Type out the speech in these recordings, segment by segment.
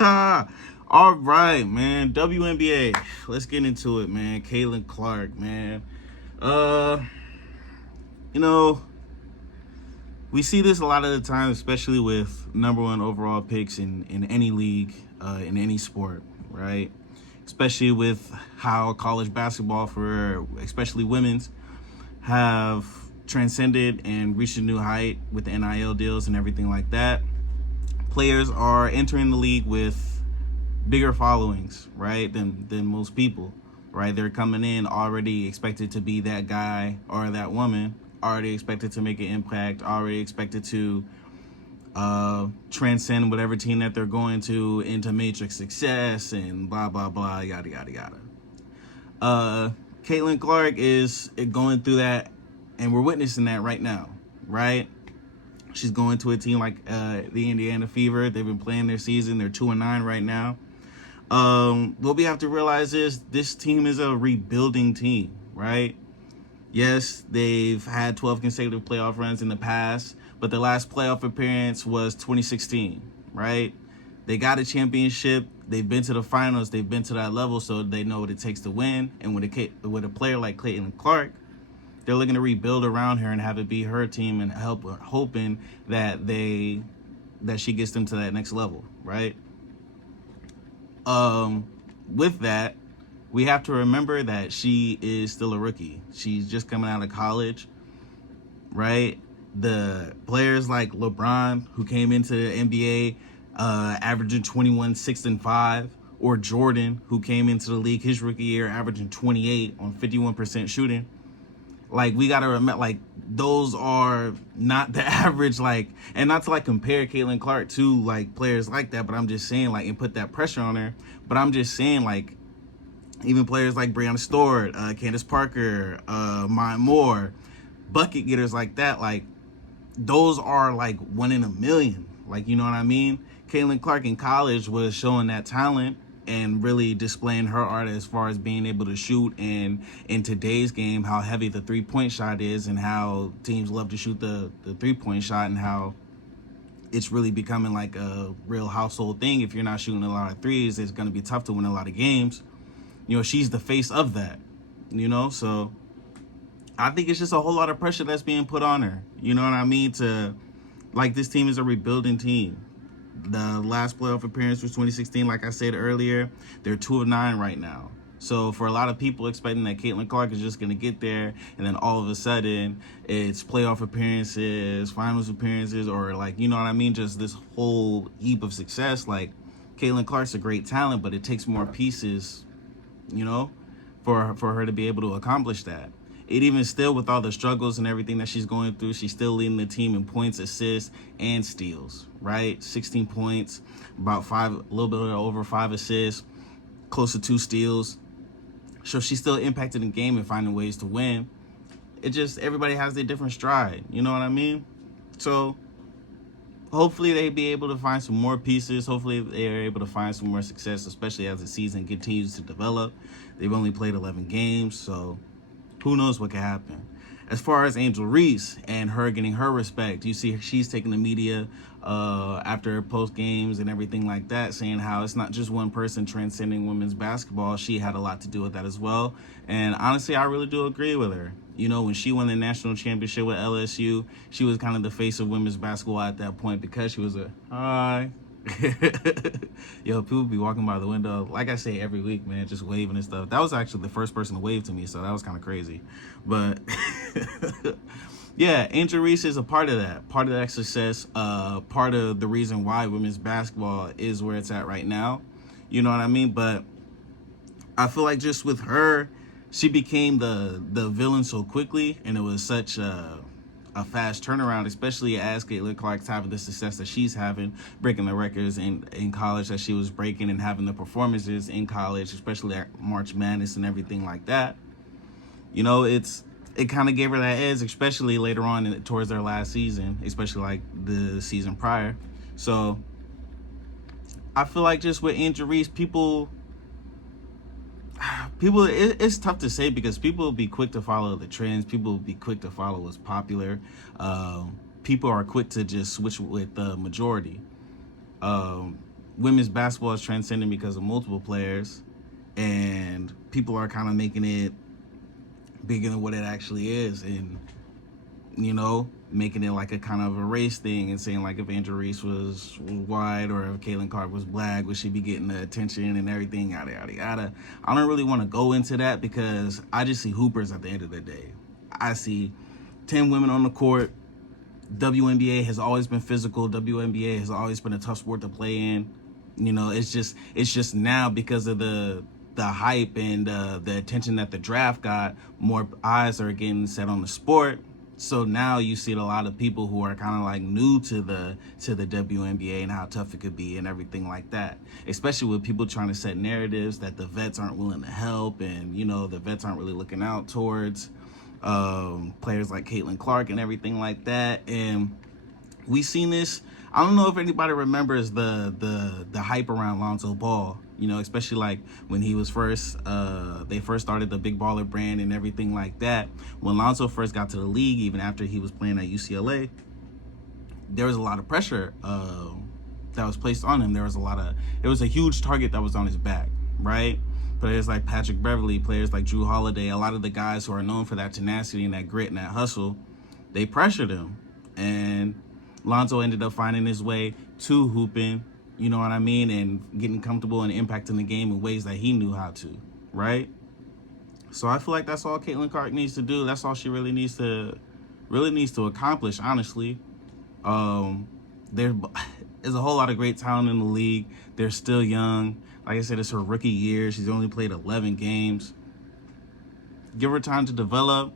All right, man. WNBA. Let's get into it, man. Caitlin Clark, man. Uh, you know, we see this a lot of the time, especially with number one overall picks in any league, in any sport, right? Especially with how college basketball, for especially women's, have transcended and reached a new height with the NIL deals and everything like that. Players are entering the league with bigger followings, right, than most people, right? They're coming in already expected to be that guy or that woman, already expected to make an impact, already expected to transcend whatever team that they're going to into matrix success and blah blah blah, yada yada yada. Caitlin Clark is going through that, and we're witnessing that right now, right? She's going to a team like the Indiana Fever. They've been playing their season. They're 2-9 right now. What we have to realize is this team is a rebuilding team, right? Yes, they've had 12 consecutive playoff runs in the past, but their last playoff appearance was 2016, right? They got a championship. They've been to the finals. They've been to that level, so they know what it takes to win. And with a player like Caitlin Clark, they're looking to rebuild around her and have it be her team and hoping that she gets them to that next level, right? With that, we have to remember that she is still a rookie. She's just coming out of college, right? The players like LeBron, who came into the NBA averaging 21, 6, and 5, or Jordan, who came into the league his rookie year averaging 28 on 51% shooting. Like, we gotta remember, like, those are not the average, like, and not to like compare Caitlin Clark to like players like that, but I'm just saying, like, and put that pressure on her. But I'm just saying, like, even players like Breanna Stewart, Candace Parker, Maya Moore, bucket getters like that, like, those are like 1 in a million. Like, you know what I mean? Caitlin Clark in college was showing that talent and really displaying her art as far as being able to shoot, and in today's game, how heavy the three-point shot is and how teams love to shoot the three-point shot, and how it's really becoming like a real household thing. If you're not shooting a lot of threes, it's going to be tough to win a lot of games. You know, she's the face of that, you know? So I think it's just a whole lot of pressure that's being put on her. You know what I mean? Like, this team is a rebuilding team. The last playoff appearance was 2016, like I said earlier. They're 2-9 right now. So for a lot of people expecting that Caitlin Clark is just going to get there, and then all of a sudden it's playoff appearances, finals appearances, or, like, you know what I mean, just this whole heap of success. Like, Caitlin Clark's a great talent, but it takes more pieces, you know, for her to be able to accomplish that. It even still, with all the struggles and everything that she's going through, she's still leading the team in points, assists, and steals, right? 16 points, about a little bit over 5 assists, close to 2 steals. So she's still impacted the game and finding ways to win. It just, everybody has their different stride, you know what I mean? So hopefully they be able to find some more pieces. Hopefully they're able to find some more success, especially as the season continues to develop. They've only played 11 games, so who knows what could happen. As far as Angel Reese and her getting her respect, you see she's taking the media after post games and everything like that, saying how it's not just one person transcending women's basketball. She had a lot to do with that as well. And honestly, I really do agree with her. You know, when she won the national championship with LSU, she was kind of the face of women's basketball at that point, because she was a hi. Yo, people be walking by the window, like I say every week, man, just waving and stuff. That was actually the first person to wave to me, so that was kind of crazy. But yeah, Angel Reese is a part of that success, part of the reason why women's basketball is where it's at right now. You know what I mean? But I feel like just with her, she became the villain so quickly, and it was such a fast turnaround, especially as Caitlin Clark's having the success that she's having, breaking the records in college that she was breaking, and having the performances in college, especially at March Madness and everything like that. You know, it kind of gave her that edge, especially later on towards their last season, especially like the season prior. So I feel like just with Angel Reese, people, it's tough to say, because people will be quick to follow the trends. People will be quick to follow what's popular. People are quick to just switch with the majority. women's basketball is transcending because of multiple players, and people are kind of making it bigger than what it actually is, and making it like a kind of a race thing and saying like if Angel Reese was white or if Caitlin Clark was black, would she be getting the attention and everything, yada, yada, yada. I don't really want to go into that because I just see hoopers at the end of the day. I see 10 women on the court. WNBA has always been physical. WNBA has always been a tough sport to play in. It's just now because of the hype and the attention that the draft got, more eyes are getting set on the sport. So now you see a lot of people who are kind of like new to the WNBA and how tough it could be and everything like that. Especially with people trying to set narratives that the vets aren't willing to help, and the vets aren't really looking out towards players like Caitlin Clark and everything like that. And we seen this. I don't know if anybody remembers the hype around Lonzo Ball. Especially like when he was they first started the Big Baller brand and everything like that. When Lonzo first got to the league, even after he was playing at UCLA, there was a lot of pressure that was placed on him. There was a huge target that was on his back, right? Players like Patrick Beverley, players like Drew Holiday, a lot of the guys who are known for that tenacity and that grit and that hustle, they pressured him. And Lonzo ended up finding his way to hooping, you know what I mean, and getting comfortable and impacting the game in ways that he knew how to, right? So I feel like that's all Caitlin Clark needs to do. That's all she really needs to accomplish, honestly. There's a whole lot of great talent in the league. They're still young. Like I said, it's her rookie year. She's only played 11 games. Give her time to develop.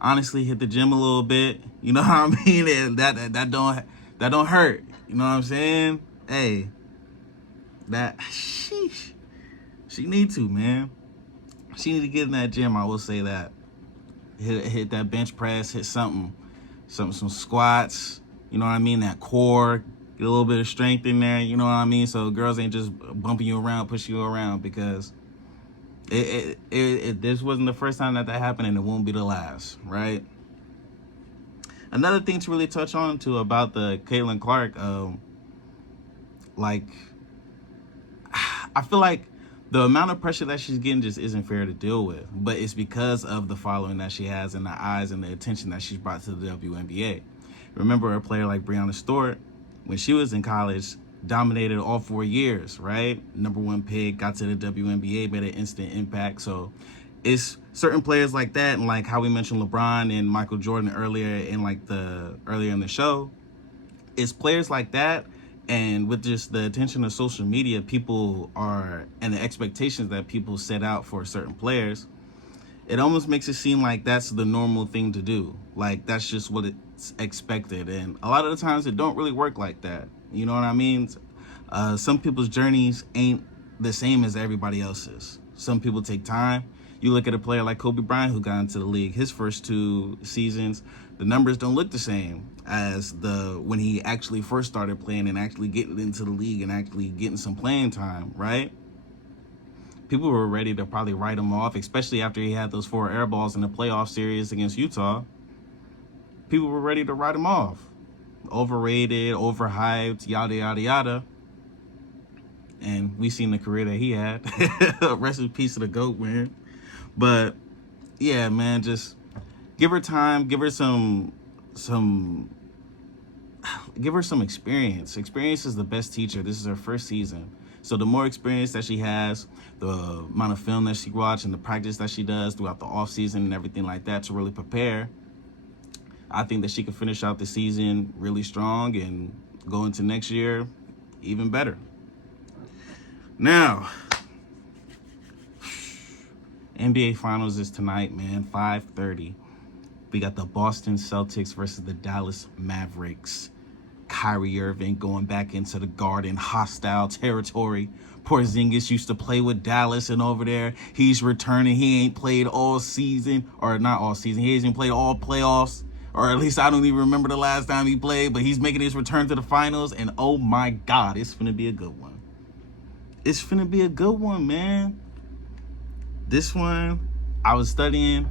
Honestly, hit the gym a little bit. You know what I mean? And that don't hurt. You know what I'm saying? Hey, sheesh. She need to, man. She need to get in that gym. I will say that. Hit that bench press. Hit some squats. You know what I mean? That core. Get a little bit of strength in there. You know what I mean? So girls ain't just bumping you around, pushing you around, because this wasn't the first time that happened, and it won't be the last, right? Another thing to really touch on too about the Caitlin Clark, I feel like the amount of pressure that she's getting just isn't fair to deal with, but it's because of the following that she has and the eyes and the attention that she's brought to the WNBA. Remember a player like Breanna Stewart, when she was in college, dominated all 4 years, right? Number 1 pick, got to the WNBA, made an instant impact. So it's certain players like that, and like how we mentioned LeBron and Michael Jordan earlier in the show, it's players like that. And with just the attention of social media, people are, and the expectations that people set out for certain players, it almost makes it seem like that's the normal thing to do. Like that's just what it's expected. And a lot of the times it don't really work like that. You know what I mean? Some people's journeys ain't the same as everybody else's. Some people take time. You look at a player like Kobe Bryant, who got into the league, his first 2 seasons, the numbers don't look the same as when he actually first started playing and actually getting into the league and actually getting some playing time, right? People were ready to probably write him off, especially after he had those 4 air balls in the playoff series against Utah. People were ready to write him off. Overrated, overhyped, yada, yada, yada. And we seen the career that he had. Rest in peace to the GOAT, man. But yeah, man, just give her time, give her some experience. Experience is the best teacher. This is her first season. So the more experience that she has, the amount of film that she watches and the practice that she does throughout the off season and everything like that to really prepare, I think that she can finish out the season really strong and go into next year even better. Now, NBA Finals is tonight, man, 5:30. We got the Boston Celtics versus the Dallas Mavericks. Kyrie Irving going back into the Garden, hostile territory. Porzingis used to play with Dallas, and over there, he's returning. He ain't played all season, or not all season. He hasn't played all playoffs, or at least I don't even remember the last time he played, but he's making his return to the finals, and oh my God, it's finna be a good one. It's finna be a good one, man. This one, I was studying,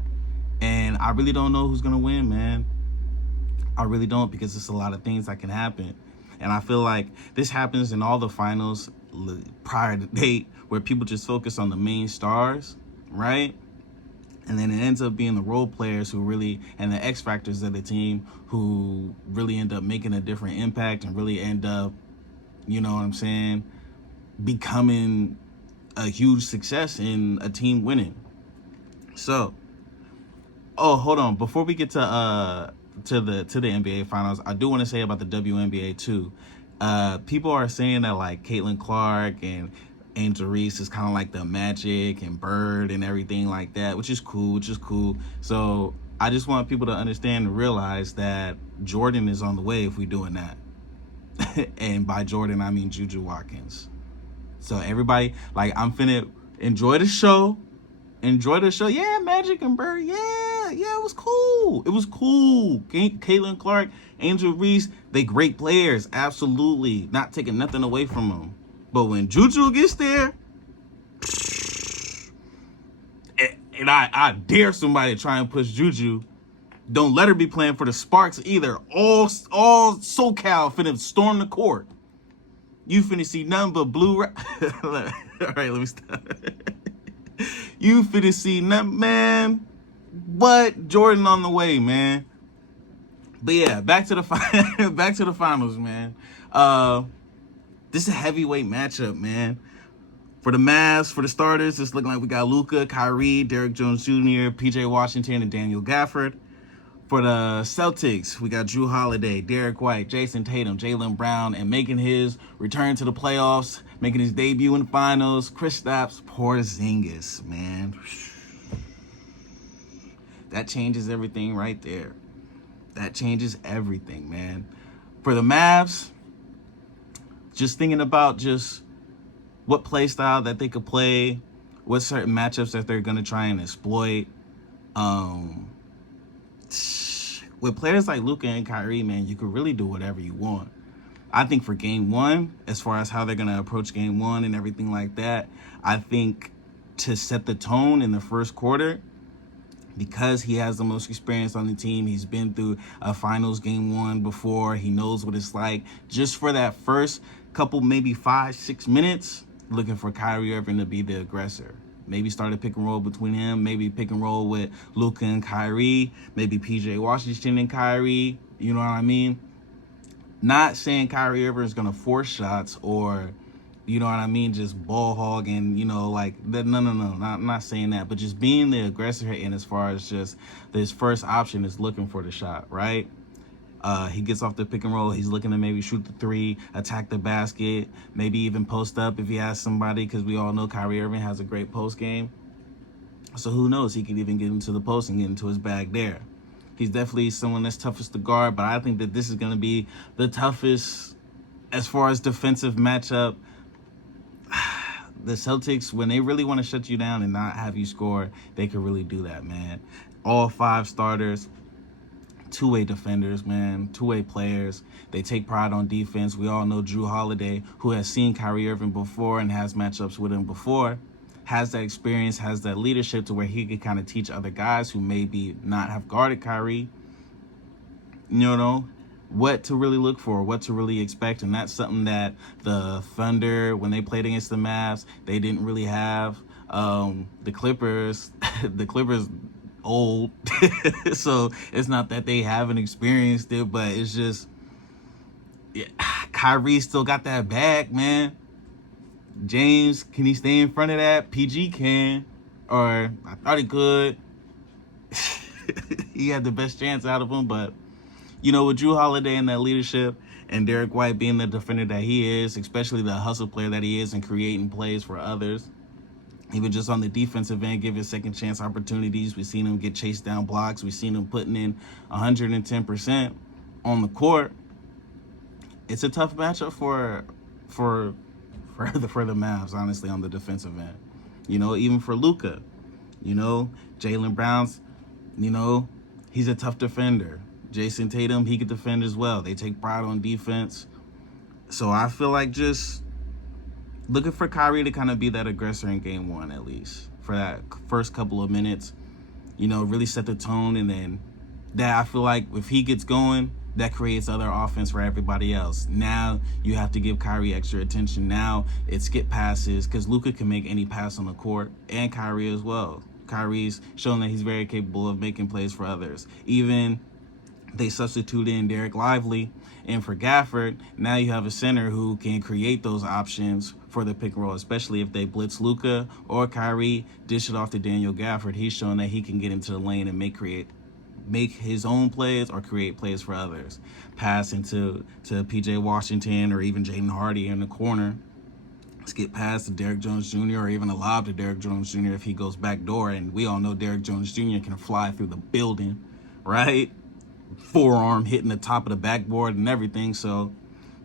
and I really don't know who's gonna win, man. I really don't, because there's a lot of things that can happen. And I feel like this happens in all the finals. prior to date, where people just focus on the main stars, right? And then it ends up being the role players who really, and the X factors of the team, who really end up making a different impact and really end up, you know what I'm saying, becoming a huge success in a team winning. So, hold on, before we get to the NBA finals, I do want to say about the WNBA too. People are saying that like Caitlin Clark and Angel Reese is kind of like the Magic and Bird and everything like that, which is cool. So I just want people to understand and realize that Jordan is on the way if we're doing that. And by Jordan, I mean Juju Watkins. So everybody, like, I'm finna enjoy the show. Yeah, Magic and Bird. Yeah, it was cool. Caitlin Clark, Angel Reese, they great players. Absolutely. Not taking nothing away from them. But when Juju gets there, and I dare somebody to try and push Juju, don't let her be playing for the Sparks either. All SoCal finna storm the court. You finna see nothing but blue. All right, let me stop. You finna see nothing, man. But Jordan on the way, man. But yeah, back to the finals, man. This is a heavyweight matchup, man. For the Mavs, for the starters, it's looking like we got Luka, Kyrie, Derrick Jones Jr., PJ Washington, and Daniel Gafford. For the Celtics, we got Jrue Holiday, Derek White, Jason Tatum, Jaylen Brown, and making his return to the playoffs, making his debut in the finals, Kristaps Porzingis, man. That changes everything right there. That changes everything, man. For the Mavs, just thinking about just what play style that they could play, what certain matchups that they're going to try and exploit. With players like Luka and Kyrie, man, you could really do whatever you want. I think for game one, as far as how they're going to approach game one and everything like that, I think to set the tone in the first quarter, because he has the most experience on the team, he's been through a finals game one before, he knows what it's like. Just for that first couple, maybe 5-6 minutes, looking for Kyrie Irving to be the aggressor. Maybe start a pick and roll between him. Maybe pick and roll with Luka and Kyrie. Maybe PJ Washington and Kyrie. You know what I mean? Not saying Kyrie Irving is going to force shots or, you know what I mean, just ball hog and, you know, like, no. I'm not saying that. But just being the aggressor and as far as just his first option is looking for the shot, right? He gets off the pick and roll. He's looking to maybe shoot the three, attack the basket, maybe even post up if he has somebody, because we all know Kyrie Irving has a great post game. So who knows? He could even get into the post and get into his bag there. He's definitely someone that's toughest to guard, but I think that this is going to be the toughest as far as defensive matchup. The Celtics, when they really want to shut you down and not have you score, they can really do that, man. All 5 starters. Two-way defenders, man, two-way players. They take pride on defense. We all know Jrue Holiday, who has seen Kyrie Irving before and has matchups with him before, has that experience, has that leadership to where he could kind of teach other guys who maybe not have guarded Kyrie, you know, what to really look for, what to really expect. And that's something that the Thunder, when they played against the Mavs, they didn't really have. The Clippers old. So it's not that they haven't experienced it, but it's just, yeah, Kyrie still got that bag, man. James, can he stay in front of that? PG can, or I thought he could. He had the best chance out of him, but you know, with Jrue Holiday and that leadership, and Derek White being the defender that he is, especially the hustle player that he is and creating plays for others, even just on the defensive end, giving second chance opportunities. We've seen him get chased down blocks. We've seen him putting in 110% on the court. It's a tough matchup for the Mavs, honestly, on the defensive end. You know, even for Luka, you know, Jaylen Brown's, you know, he's a tough defender. Jason Tatum, he could defend as well. They take pride on defense. So I feel like just looking for Kyrie to kind of be that aggressor in game one, at least for that first couple of minutes, you know, really set the tone. And then that, I feel like if he gets going, that creates other offense for everybody else. Now you have to give Kyrie extra attention. Now it's skip passes, because Luka can make any pass on the court, and Kyrie as well. Kyrie's shown that he's very capable of making plays for others. Even they substitute in Derek Lively and for Gafford. Now you have a center who can create those options for the pick and roll, especially if they blitz Luka or Kyrie, dish it off to Daniel Gafford. He's shown that he can get into the lane and make his own plays or create plays for others. Pass into PJ Washington or even Jaden Hardy in the corner. Skip pass to Derrick Jones Jr. or even a lob to Derrick Jones Jr. if he goes back door. And we all know Derrick Jones Jr. can fly through the building, right? Forearm hitting the top of the backboard and everything. So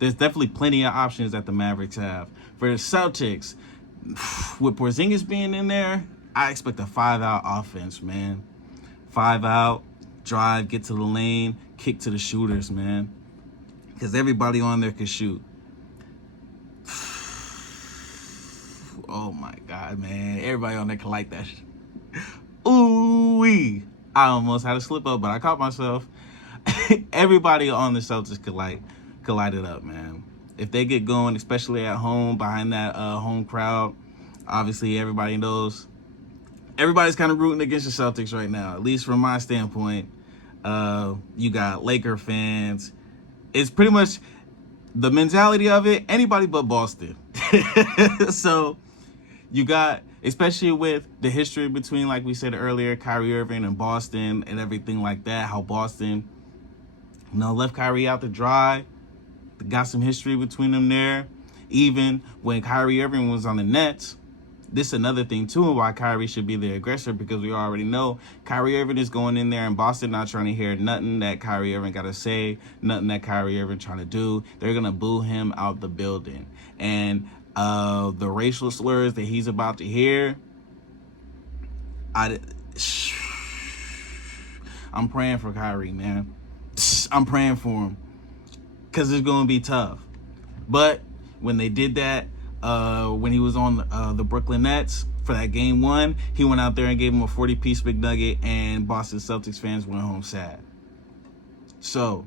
there's definitely plenty of options that the Mavericks have. For the Celtics, with Porzingis being in there, I expect a 5-out offense, man. 5-out, drive, get to the lane, kick to the shooters, man. Because everybody on there can shoot. Oh my God, man. Everybody on there can like that shit. Ooh-wee. I almost had a slip up, but I caught myself. Everybody on the Celtics could light it up, man. If they get going, especially at home, behind that home crowd, obviously everybody knows. Everybody's kind of rooting against the Celtics right now, at least from my standpoint. You got Laker fans. It's pretty much the mentality of it, anybody but Boston. So you got, especially with the history between, like we said earlier, Kyrie Irving and Boston and everything like that, how Boston, left Kyrie out to dry. Got some history between them there. Even when Kyrie Irving was on the Nets, this is another thing too why Kyrie should be the aggressor, because we already know Kyrie Irving is going in there and Boston not trying to hear nothing that Kyrie Irving got to say, nothing that Kyrie Irving trying to do. They're going to boo him out the building. And the racial slurs that he's about to hear, I'm praying for Kyrie, man. I'm praying for him, because it's going to be tough. But when they did that, when he was on the Brooklyn Nets for that game 1, he went out there and gave him a 40-piece McNugget, and Boston Celtics fans went home sad. So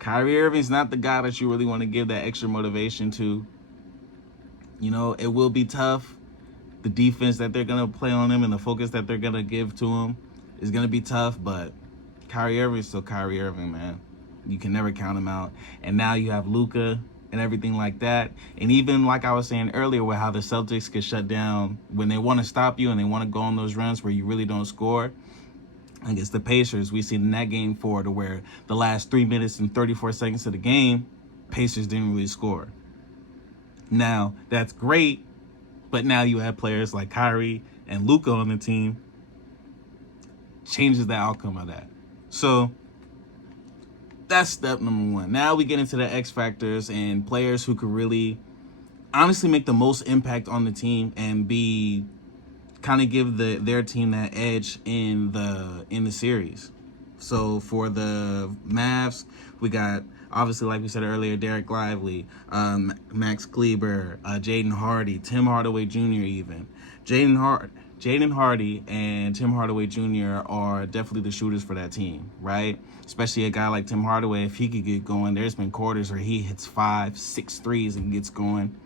Kyrie Irving's not the guy that you really want to give that extra motivation to. It will be tough. The defense that they're going to play on him and the focus that they're going to give to him is going to be tough, but Kyrie Irving's still Kyrie Irving, man. You can never count him out. And now you have Luka and everything like that. And even like I was saying earlier, with how the Celtics can shut down when they want to stop you and they want to go on those runs where you really don't score. Against the Pacers, we seen in that game 4 to where the last 3 minutes and 34 seconds of the game, Pacers didn't really score. Now, that's great, but now you have players like Kyrie and Luka on the team. Changes the outcome of that. So that's step number 1. Now we get into the X factors and players who could really honestly make the most impact on the team and be kind of give their team that edge in the series. So for the Mavs, we got, obviously, like we said earlier, Derek Lively, Max Kleber, Jaden Hardy, Tim Hardaway Jr. even. Jaden Hardy and Tim Hardaway Jr. are definitely the shooters for that team, right? Especially a guy like Tim Hardaway, if he could get going, there's been quarters where he hits 5, 6 threes and gets going.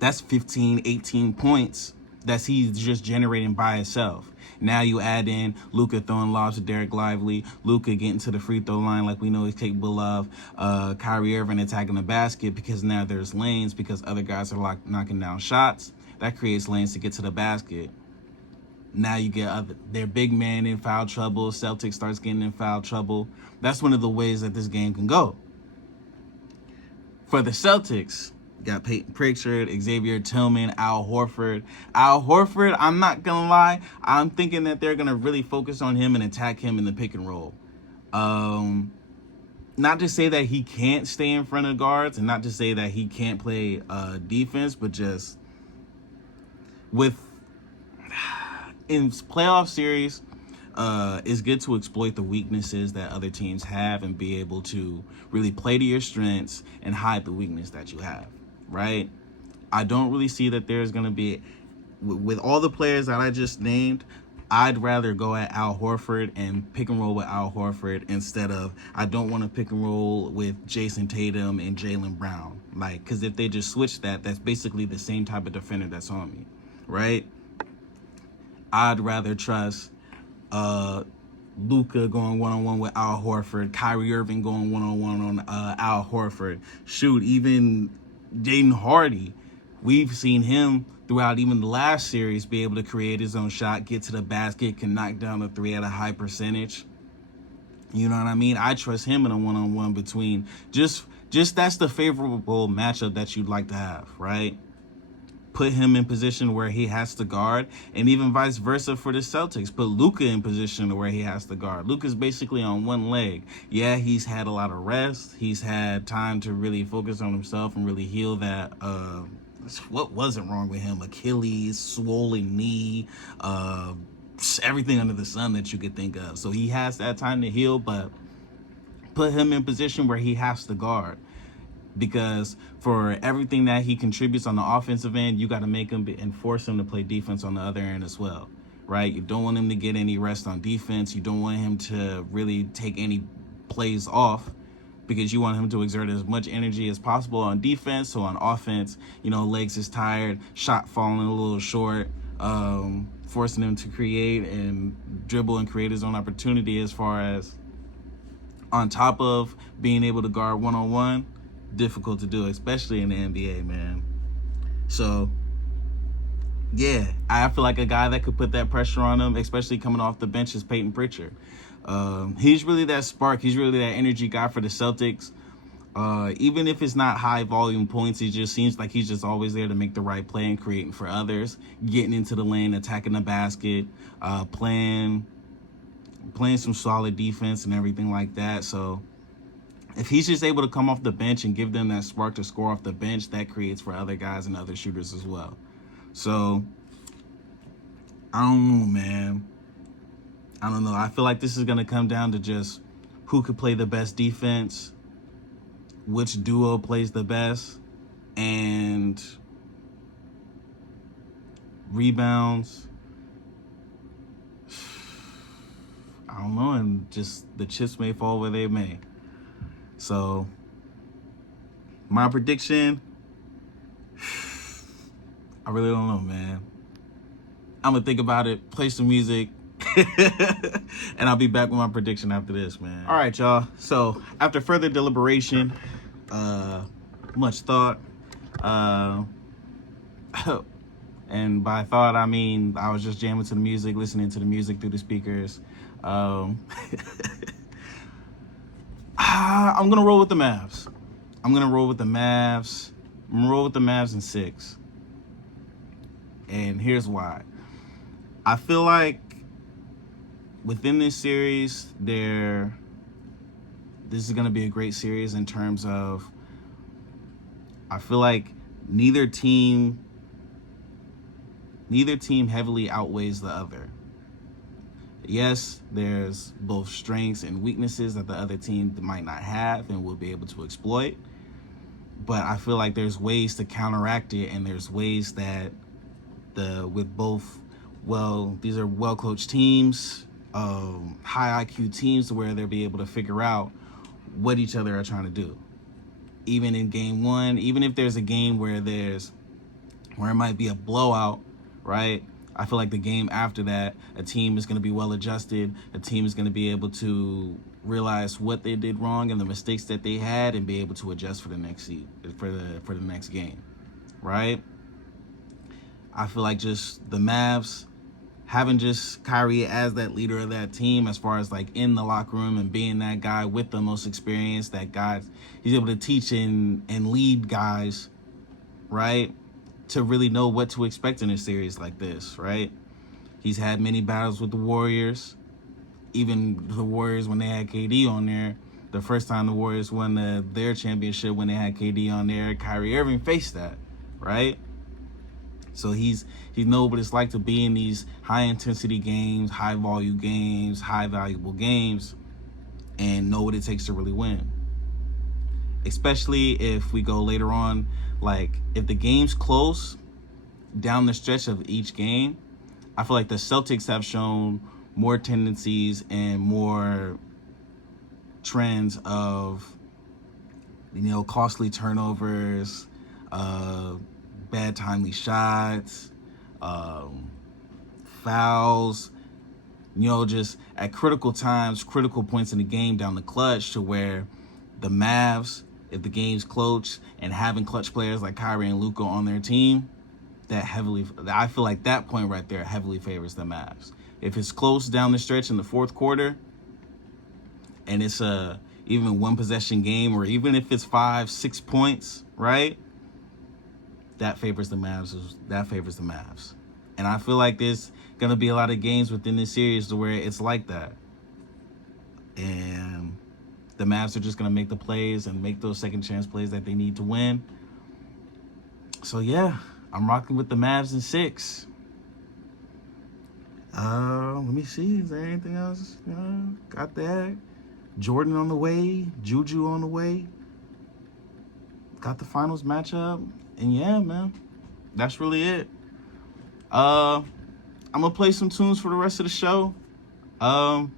That's 15, 18 points that he's just generating by himself. Now you add in Luka throwing lobs to Derek Lively, Luka getting to the free throw line like we know he's capable of, Kyrie Irving attacking the basket because now there's lanes because other guys are knocking down shots. That creates lanes to get to the basket. Now you get their big man in foul trouble. Celtics starts getting in foul trouble. That's one of the ways that this game can go. For the Celtics, got Peyton Pritchard, Xavier Tillman, Al Horford. Al Horford, I'm not going to lie, I'm thinking that they're going to really focus on him and attack him in the pick and roll. Not to say that he can't stay in front of guards and not to say that he can't play defense, but just in playoff series, it's good to exploit the weaknesses that other teams have and be able to really play to your strengths and hide the weakness that you have, right? I don't really see that there's going to be, with all the players that I just named, I'd rather go at Al Horford and pick and roll with Al Horford instead of, I don't want to pick and roll with Jason Tatum and Jaylen Brown. Like, because if they just switch that, that's basically the same type of defender that's on me, right? I'd rather trust Luka going one-on-one with Al Horford, Kyrie Irving going one-on-one on Al Horford. Shoot, even Jaden Hardy, we've seen him throughout even the last series be able to create his own shot, get to the basket, can knock down the three at a high percentage. You know what I mean? I trust him in a one-on-one between just that's the favorable matchup that you'd like to have, right? Put him in position where he has to guard, and even vice versa for the Celtics. Put Luka in position where he has to guard. Luka's basically on one leg. Yeah, he's had a lot of rest. He's had time to really focus on himself and really heal that. What wasn't wrong with him? Achilles, swollen knee, everything under the sun that you could think of. So he has that time to heal, but put him in position where he has to guard. Because for everything that he contributes on the offensive end, you got to make him and force him to play defense on the other end as well, right? You don't want him to get any rest on defense. You don't want him to really take any plays off, because you want him to exert as much energy as possible on defense. So on offense, legs is tired, shot falling a little short, forcing him to create and dribble and create his own opportunity, as far as on top of being able to guard one-on-one. Difficult to do, especially in the NBA, man. So, yeah, I feel like a guy that could put that pressure on him, especially coming off the bench, is Peyton Pritchard. He's really that spark. He's really that energy guy for the Celtics. Even if it's not high volume points, he just seems like he's just always there to make the right play and creating for others, getting into the lane, attacking the basket, playing some solid defense and everything like that. So if he's just able to come off the bench and give them that spark to score off the bench, that creates for other guys and other shooters as well. So, I don't know, man. I don't know. I feel like this is going to come down to just who could play the best defense, which duo plays the best, and rebounds. I don't know, and just the chips may fall where they may. So, my prediction, I really don't know, man. I'm going to think about it, play some music, and I'll be back with my prediction after this, man. All right, y'all. So, after further deliberation, much thought, and by thought, I mean I was just jamming to the music, listening to the music through the speakers. I'm going to roll with the Mavs. I'm going to roll with the Mavs in 6. And here's why. I feel like within this series, this is going to be a great series in terms of, I feel like neither team heavily outweighs the other. Yes, there's both strengths and weaknesses that the other team might not have and will be able to exploit. But I feel like there's ways to counteract it, and there's ways that these are well-coached teams, high IQ teams, where they'll be able to figure out what each other are trying to do. Even in game one, even if there's a game where it might be a blowout, right? I feel like the game after that, a team is going to be well adjusted. A team is going to be able to realize what they did wrong and the mistakes that they had, and be able to adjust for the next game, right? I feel like just the Mavs, having just Kyrie as that leader of that team, as far as like in the locker room and being that guy with the most experience, that guy, he's able to teach and lead guys, right? To really know what to expect in a series like this, right? He's had many battles with the Warriors. Even the Warriors, when they had KD on there, the first time the Warriors won their championship when they had KD on there, Kyrie Irving faced that, right? So he knows what it's like to be in these high-intensity games, high-volume games, high-valuable games, and know what it takes to really win. Especially if we go later on, like if the game's close down the stretch of each game, I feel like the Celtics have shown more tendencies and more trends of, costly turnovers, bad timely shots, fouls, just at critical times, critical points in the game down the clutch, to where the Mavs, if the game's close and having clutch players like Kyrie and Luka on their team, I feel like that point right there heavily favors the Mavs. If it's close down the stretch in the fourth quarter, and it's even one possession game, or even if it's 5-6 points, right? That favors the Mavs. And I feel like there's gonna be a lot of games within this series to where it's like that. And the Mavs are just gonna make the plays and make those second chance plays that they need to win. So yeah, I'm rocking with the Mavs in 6. Let me see. Is there anything else? Got that. Jordan on the way. Juju on the way. Got the finals matchup. And yeah, man, that's really it. I'm gonna play some tunes for the rest of the show. I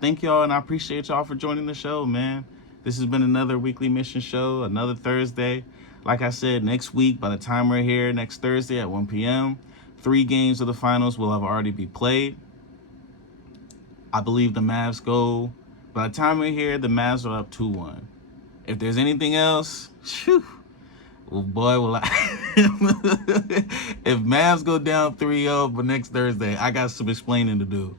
thank y'all and I appreciate y'all for joining the show, man. This has been another Weekly Mission show, another Thursday. Like I said, next week, by the time we're here next Thursday at 1 p.m., 3 games of the finals will have already been played. I believe the Mavs go, by the time we're here, the Mavs are up 2-1. If there's anything else, well, boy, will I. If Mavs go down 3-0 for next Thursday, I got some explaining to do.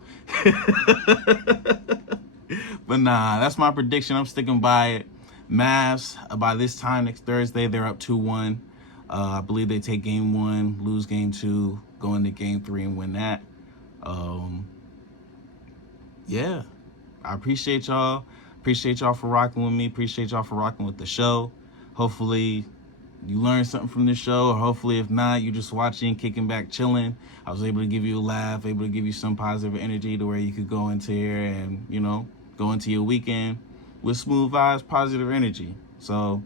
But nah, that's my prediction. I'm sticking by it. Mavs, by this time next Thursday, they're up 2-1. I believe they take game 1, lose game 2, go into game 3 and win that. Yeah, I appreciate y'all. Appreciate y'all for rocking with me. Appreciate y'all for rocking with the show. Hopefully you learned something from this show, or hopefully if not, you just watching, kicking back, chilling. I was able to give you a laugh, able to give you some positive energy to where you could go into here and, go into your weekend with smooth vibes, positive energy. So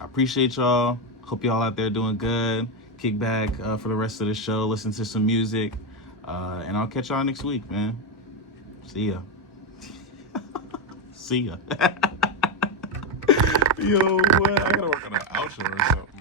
I appreciate y'all. Hope y'all out there doing good. Kick back for the rest of the show. Listen to some music. And I'll catch y'all next week, man. See ya. See ya. Yo, what? I gotta work on an outro or something.